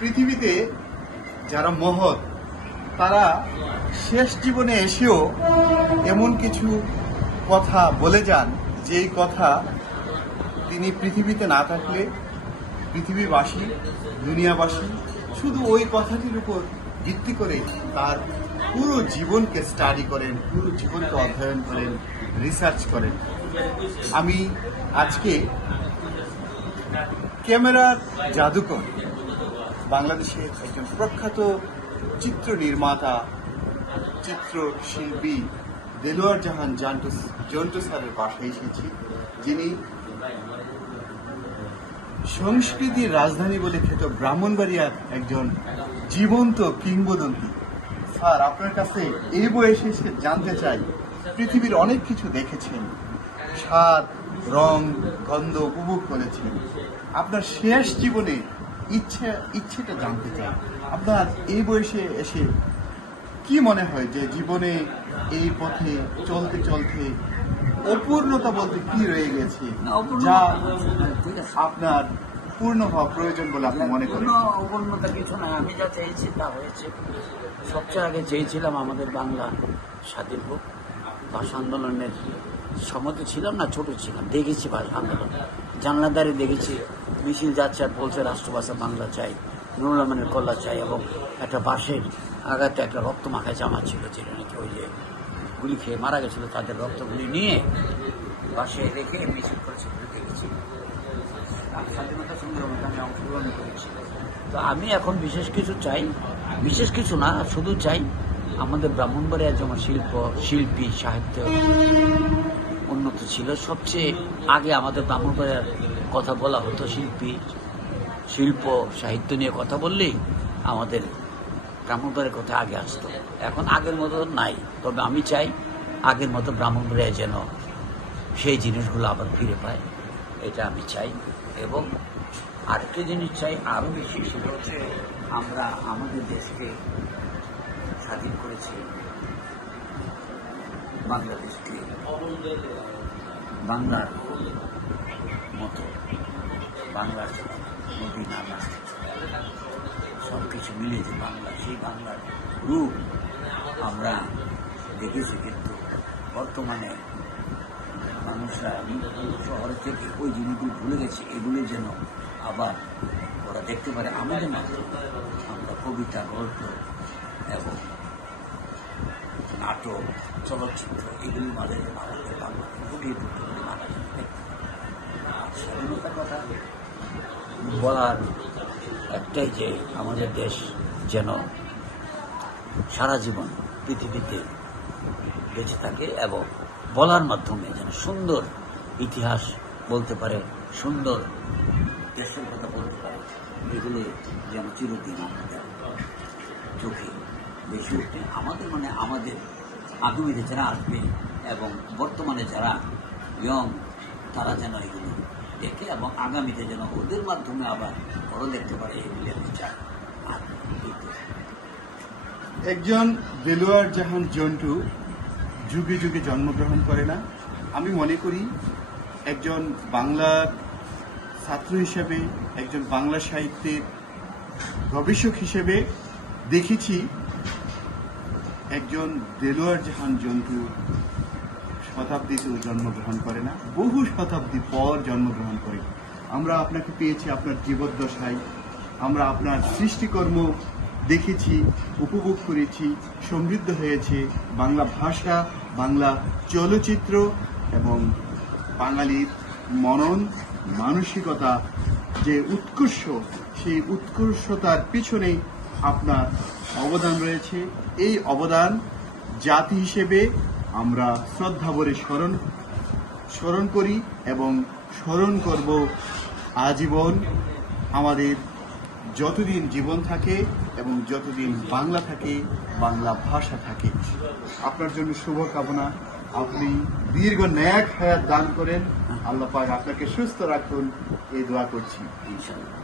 পৃথিবীতে যারা মহৎ তারা শেষ জীবনে এসেও এমন কিছু কথা বলে যান যেই কথা তিনি পৃথিবীতে না থাকলে পৃথিবীবাসী দুনিয়াবাসী শুধু ওই কথাটির উপর ভিত্তি করে তার পুরো জীবনকে স্টাডি করেন, পুরো জীবনকে অধ্যয়ন করেন, রিসার্চ করেন। আমি আজকে ক্যামেরার জাদুকর বাংলাদেশের একজন প্রখ্যাত চিত্র নির্মাতা, চিত্রশিল্পী দেলোয়ার জাহান জন্টু স্যারের বাসায় এসেছি, যিনি সংস্কৃতির রাজধানী বলে খ্যাত ব্রাহ্মণবাড়িয়ার একজন জীবন্ত কিংবদন্তি। স্যার, আপনার কাছে এই বয়সে এসে জানতে চাই, পৃথিবীর অনেক কিছু দেখেছেন, স্বাদ রং গন্ধ উপভোগ করেছেন, আপনার শেষ জীবনে ইচ্ছেটা জানতে চাই। আপনার এই বয়সে এসে কি মনে হয় যে জীবনে এই পথে চলতে চলতে অপূর্ণতা বলতে কি রয়ে গেছে যা আপনার পূর্ণ হওয়া প্রয়োজন বলে আপনি মনে করেন? অপূর্ণতা কিছু নয়, আমি যা চেয়েছি তা হয়েছে। সবচেয়ে আগে চেয়েছিলাম আমাদের বাংলা স্বাধীন হোক। ভাষা আন্দোলনের সময় তো ছিলাম না, ছোট ছিলাম, দেখেছি ভাষা আন্দোলন, জানলার দ্বারে দেখেছি মিছিল যাচ্ছে আর বলছে রাষ্ট্রভাষা বাংলা চাই, নুরুল রহমানের কল্লা চাই, এবং একটা বাঁশের আঘাতে একটা রক্ত মাখা জামা ছিল, যেটা নাকি ওই যে গুলি খেয়ে মারা গেছিল তাদের রক্তগুলি নিয়ে বাসে রেখে মিছিল করেছে দেখেছি। স্বাধীনতা সংগ্রামে আমি অংশগ্রহণ করেছি। তো আমি এখন বিশেষ কিছু চাই, বিশেষ কিছু না, শুধু চাই আমাদের ব্রাহ্মণবাড়িয়া যেমন শিল্পী সাহিত্য উন্নত ছিল। সবচেয়ে আগে আমাদের ব্রাহ্মণবাড়িয়ার কথা বলা হতো, শিল্প সাহিত্য নিয়ে কথা বললেই আমাদের ব্রাহ্মণবাড়িয়ার কথা আগে আসতো। এখন আগের মতো নাই, তবে আমি চাই আগের মতো ব্রাহ্মণবাড়িয়া যেন সেই জিনিসগুলো আবার ফিরে পায়, এটা আমি চাই। এবং আরেকটা জিনিস চাই আরও বেশি, সেটা হচ্ছে আমরা আমাদের দেশকে স্বাধীন করেছি, বাংলাদেশকে বাংলার মতো, বাংলার নদী নালা সব কিছু মিলে যে বাংলা, সেই বাংলার রূপ আমরা দেখেছি। কিন্তু বর্তমানে মানুষরা শহর থেকে ওই জিনিসগুলো ভুলে গেছে, এগুলি যেন আবার ওরা দেখতে পারে আমাদের মাধ্যমে। আমরা কবিতা, গল্প এবং নাটক, চলচ্চিত্র এগুলির মাঝে যেন আমাদের বাংলা ফুটিয়ে তুলতে পারে, মানুষ দেখতে পারে। আর স্বাধীনতার কথা বলার একটাই, যে আমাদের দেশ যেন সারা জীবন পৃথিবীতে বেঁচে থাকে এবং বলার মাধ্যমে যেন সুন্দর ইতিহাস বলতে পারে, সুন্দর দেশের কথা বলতে পারে। এগুলো যেন চিরদিন আমাদের চোখে বেশি উঠে, আমাদের আমাদের আগামীতে যারা আসবে এবং বর্তমানে যারা ইয়ং তারা যেন এগুলো দেখে এবং আগামীতে যেন ওদের মাধ্যমে আবার ওরা দেখতে পারে, এগুলি আমি চাই। আর একজন দেলোয়ার জাহান জন্টু যুগে যুগে জন্মগ্রহণ করে না। আমি মনে করি একজন বাংলার ছাত্র হিসেবে, একজন বাংলা সাহিত্যের গবেষক হিসেবে দেখেছি একজন দেলোয়ার জাহান জন্টু শতাব্দীতেও জন্মগ্রহণ করে না, বহু শতাব্দী পর জন্মগ্রহণ করে। আমরা আপনাকে পেয়েছি আপনার জীবদ্দশায়, আমরা আপনার সৃষ্টিকর্ম দেখেছি, উপভোগ করেছি, সমৃদ্ধ হয়েছে বাংলা ভাষা, বাংলা চলচ্চিত্র এবং বাঙালির মনন মানসিকতা যে উৎকর্ষ, সেই উৎকর্ষতার পিছনে আপনার অবদান রয়েছে। এই অবদান জাতি হিসেবে আমরা শ্রদ্ধাভরে স্মরণ করি এবং স্মরণ করব আজীবন, আমাদের যতদিন জীবন থাকে এবং যতদিন বাংলা থাকে, বাংলা ভাষা থাকে। আপনার জন্য শুভকামনা, আপনি দীর্ঘ ন্যাক হায়াত দান করেন, আল্লাহ পাক আপনাকে সুস্থ রাখুন, এই দোয়া করছি। ইনশাআল্লাহ।